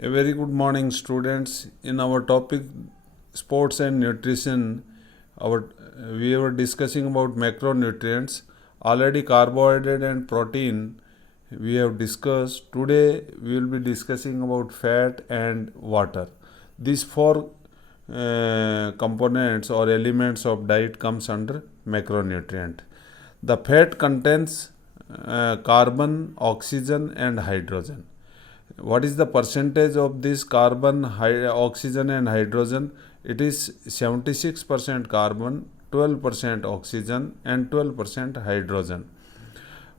A very good morning, students. In our topic sports and nutrition, our we were discussing about macronutrients. Already carbohydrate and protein we have discussed. Today we will be discussing about fat and water. These four components or elements of diet comes under macronutrient. The fat contains carbon, oxygen, and hydrogen. What is the percentage of this carbon, oxygen, and hydrogen? It is 76% carbon, 12% oxygen, and 12% hydrogen.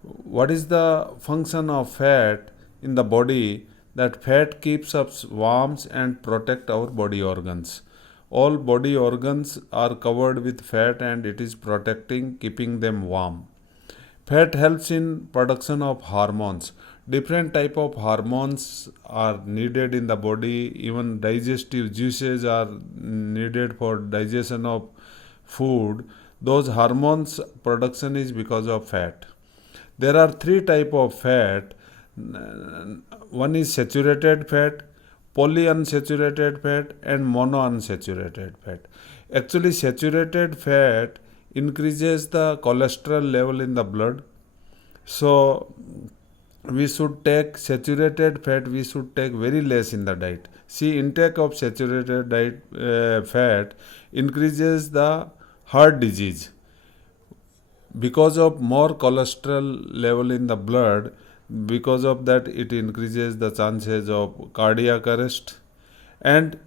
What is the function of fat in the body? That fat keeps us warm and protect our body organs. All body organs are covered with fat and it is protecting, keeping them warm. Fat helps in production of hormones. Different type of hormones are needed in the body. Even digestive juices are needed for digestion of food. Those hormones production is because of fat. There are three type of fat. One is saturated fat, polyunsaturated fat, and monounsaturated fat. Actually, saturated fat increases the cholesterol level in the blood. So we should take saturated fat, we should take very less in the diet. See, intake of saturated fat increases the heart disease because of more cholesterol level in the blood. Because of that, it increases the chances of cardiac arrest. And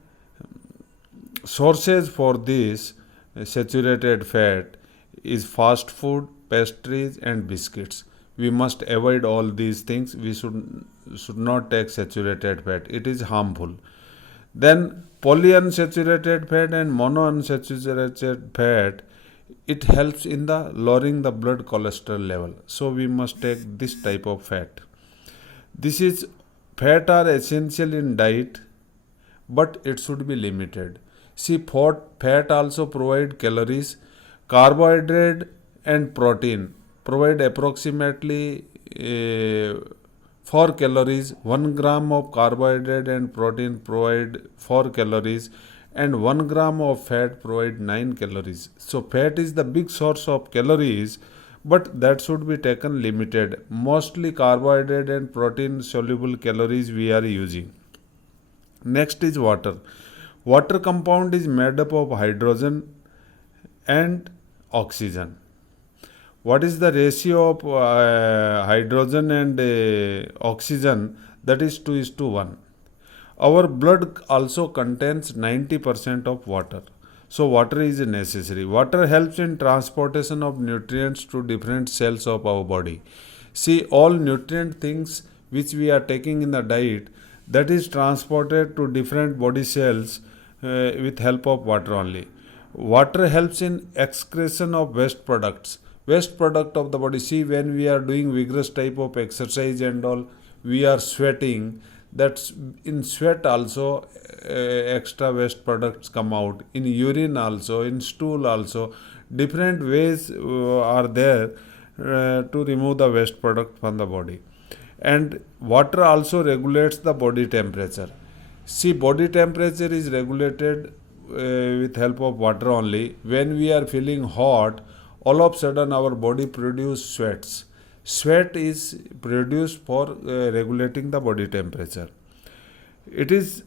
sources for this saturated fat is fast food, pastries, and biscuits. We must avoid all these things. We should not take saturated fat. It is harmful. Then polyunsaturated fat and monounsaturated fat, it helps in the lowering the blood cholesterol level. So we must take this type of fat. This is fat are essential in diet, but it should be limited. See, fat also provide calories. Carbohydrate and protein provide approximately 4 calories. 1 gram of carbohydrate and protein provide 4 calories, and 1 gram of fat provide 9 calories. So fat is the big source of calories, but that should be taken limited. Mostly carbohydrate and protein soluble calories we are using. Next is water. Water compound is made up of hydrogen and oxygen. What is the ratio of hydrogen and oxygen? That is 2:1. Our blood also contains 90% of water. So water is necessary. Water helps in transportation of nutrients to different cells of our body. See, all nutrient things which we are taking in the diet, that is transported to different body cells with help of water only. Water helps in excretion of waste products. Waste product of the body. See, when we are doing vigorous type of exercise and all, we are sweating. That's in sweat also extra waste products come out. In urine also, in stool also. Different ways are there to remove the waste product from the body. And water also regulates the body temperature. See, body temperature is regulated with help of water only. When we are feeling hot, all of a sudden our body produces sweats. Sweat is produced for regulating the body temperature. It is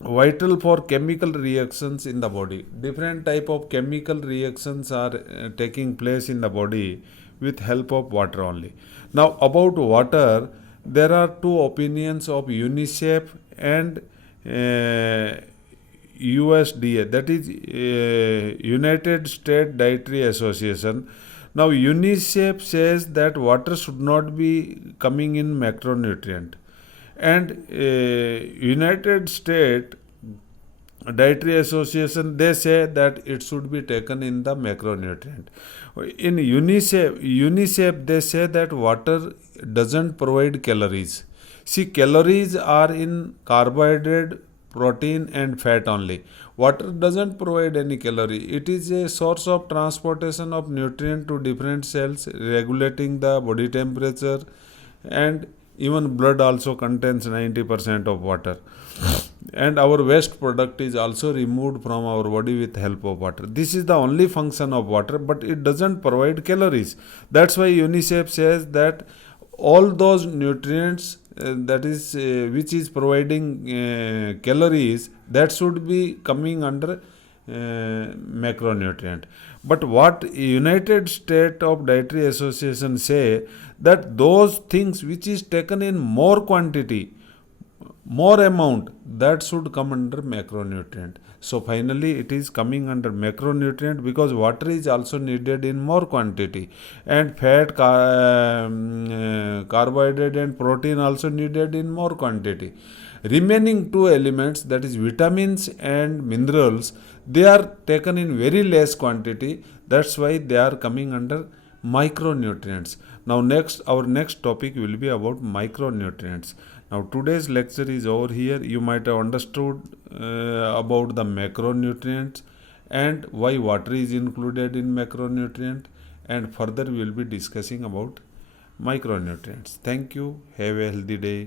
vital for chemical reactions in the body. Different type of chemical reactions are taking place in the body with help of water only. Now about water, there are two opinions of UNICEF and USDA, that is United States Dietary Association. Now UNICEF says that water should not be coming in macronutrient, and United States Dietary Association, they say that it should be taken in the macronutrient. In UNICEF they say that water doesn't provide calories. See, calories are in carbohydrate, protein, and fat only. Water doesn't provide any calorie. It is a source of transportation of nutrient to different cells, regulating the body temperature and Even blood also contains 90% of water. And our waste product is also removed from our body with help of water. This is the only function of water, but it doesn't provide calories. That's why UNICEF says that all those nutrients which is providing calories, that should be coming under macronutrient. But what United States of Dietary Association say, that those things which is taken in more quantity, more amount, that should come under macronutrient. So finally it is coming under macronutrient, because water is also needed in more quantity, and fat, carbohydrate and protein also needed in more quantity. Remaining two elements, that is vitamins and minerals, they are taken in very less quantity. That's why they are coming under micronutrients. Now our next topic will be about micronutrients. Now today's lecture is over here. You might have understood about the macronutrients and why water is included in macronutrient, and further we will be discussing about micronutrients. Thank you. Have a healthy day.